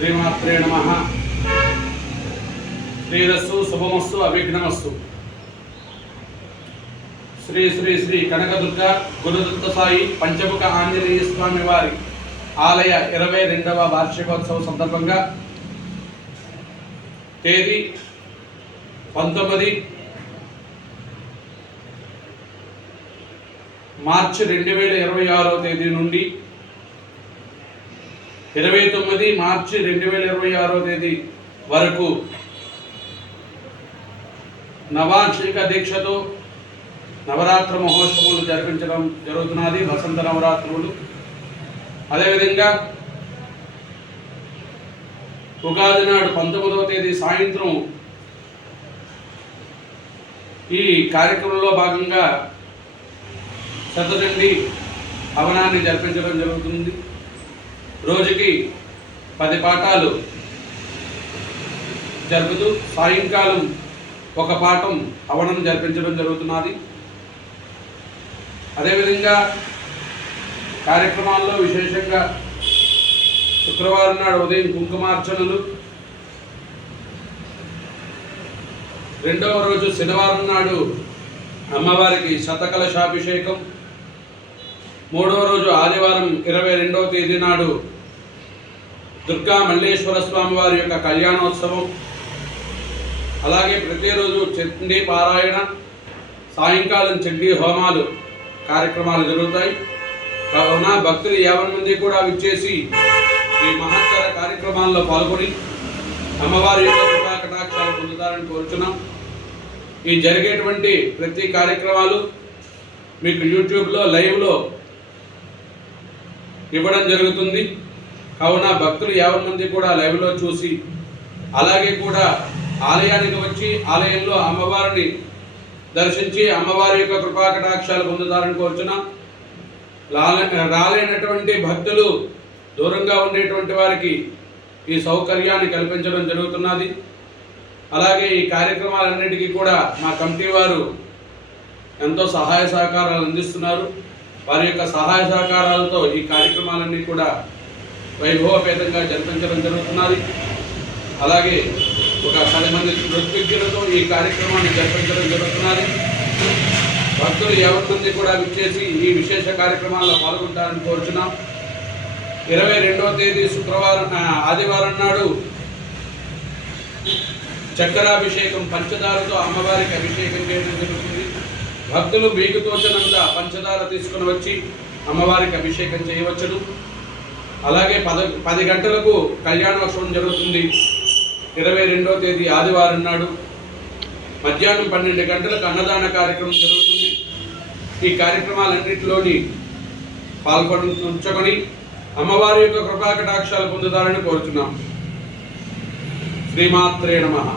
శ్రీమాత్రే నమః. శ్రీరస్సు శుభమస్సు అవిఘ్నమస్సు. శ్రీ శ్రీ శ్రీ కనకదుర్గ గురుదత్త సాయి పంచముఖ ఆంజనేయ స్వామి వారి ఆలయ 22వ వార్షికోత్సవ సందర్భంగా తేదీ 19 మార్చి 2026 తేదీ నుండి 29 మార్చి 2026 తేదీ వరకు నవార్షిక దీక్షతో నవరాత్రి మహోత్సవాలు జరిపించడం జరుగుతున్నది. వసంత నవరాత్రులు. అదేవిధంగా ఉగాది నాడు 19వ తేదీ సాయంత్రం ఈ కార్యక్రమంలో భాగంగా శతచండీ హవనాన్ని జరిపించడం జరుగుతుంది. రోజుకి 10 పాఠాలు జరుపుతూ సాయంకాలం ఒక పాఠం హవనం జరిపించడం జరుగుతున్నది. అదేవిధంగా కార్యక్రమాల్లో విశేషంగా శుక్రవారం నాడు ఉదయం కుంకుమార్చనలు, రెండవ రోజు శనివారం నాడు అమ్మవారికి శతకలశాభిషేకం, మూడవ రోజు ఆదివారం 22వ తేదీ నాడు దుర్గా మల్లేశ్వర స్వామి వారి యొక్క కళ్యాణోత్సవం, అలాగే ప్రతిరోజు చండీ పారాయణ, సాయంకాలం చండీ హోమాలు కార్యక్రమాలు జరుగుతాయి. కావున భక్తులు 50 మంది కూడా విచ్చేసి ఈ మహత్తర కార్యక్రమాల్లో పాల్గొని అమ్మవారి యొక్క కృపా కటాక్షాలు పొందుతారని కోరుచున్నాం. ఈ జరిగేటువంటి ప్రతి కార్యక్రమాలు మీకు యూట్యూబ్లో లైవ్లో ఇవ్వడం జరుగుతుంది. కావున భక్తులు 50 మంది కూడా లైవ్లో చూసి అలాగే కూడా ఆలయానికి వచ్చి ఆలయంలో అమ్మవారిని దర్శించి అమ్మవారి యొక్క కృపా కటాక్షాలు పొందుతారని కోరుచున్నాం. రాలేనటువంటి భక్తులు, దూరంగా ఉండేటువంటి వారికి ఈ సౌకర్యాన్ని కల్పించడం జరుగుతున్నది. అలాగే ఈ కార్యక్రమాలన్నిటికీ కూడా మా కమిటీ వారు ఎంతో సహాయ సహకారాలు అందిస్తున్నారు. వారి యొక్క సహాయ సహకారాలతో ఈ కార్యక్రమాలన్నీ కూడా వైభవపేతంగా జరిపించడం జరుగుతున్నది. అలాగే ఒక 10 మంది ఋత్విజ్ఞులతో ఈ కార్యక్రమాన్ని జరిపించడం జరుగుతున్నది. భక్తులు 50 మంది కూడా విచ్చేసి ఈ విశేష కార్యక్రమాల్లో పాల్గొంటారని కోరుచున్నాం. 22వ తేదీ ఆదివారం నాడు చక్కెరాభిషేకం, పంచదారతో అమ్మవారికి అభిషేకం చేయడం జరుగుతుంది. భక్తులు మీకు తోచినంత పంచదార తీసుకుని వచ్చి అమ్మవారికి అభిషేకం చేయవచ్చును. అలాగే 10 గంటలకు కళ్యాణోత్సవం జరుగుతుంది. 22వ తేదీ ఆదివారం నాడు మధ్యాహ్నం 12 గంటలకు అన్నదాన కార్యక్రమం జరుగుతుంది. ఈ కార్యక్రమాలన్నింటిలోని పాల్గొని అమ్మవారి యొక్క కృపా కటాక్షాలు పొందుతారని కోరుచున్నాం. శ్రీమాత్రే నమః.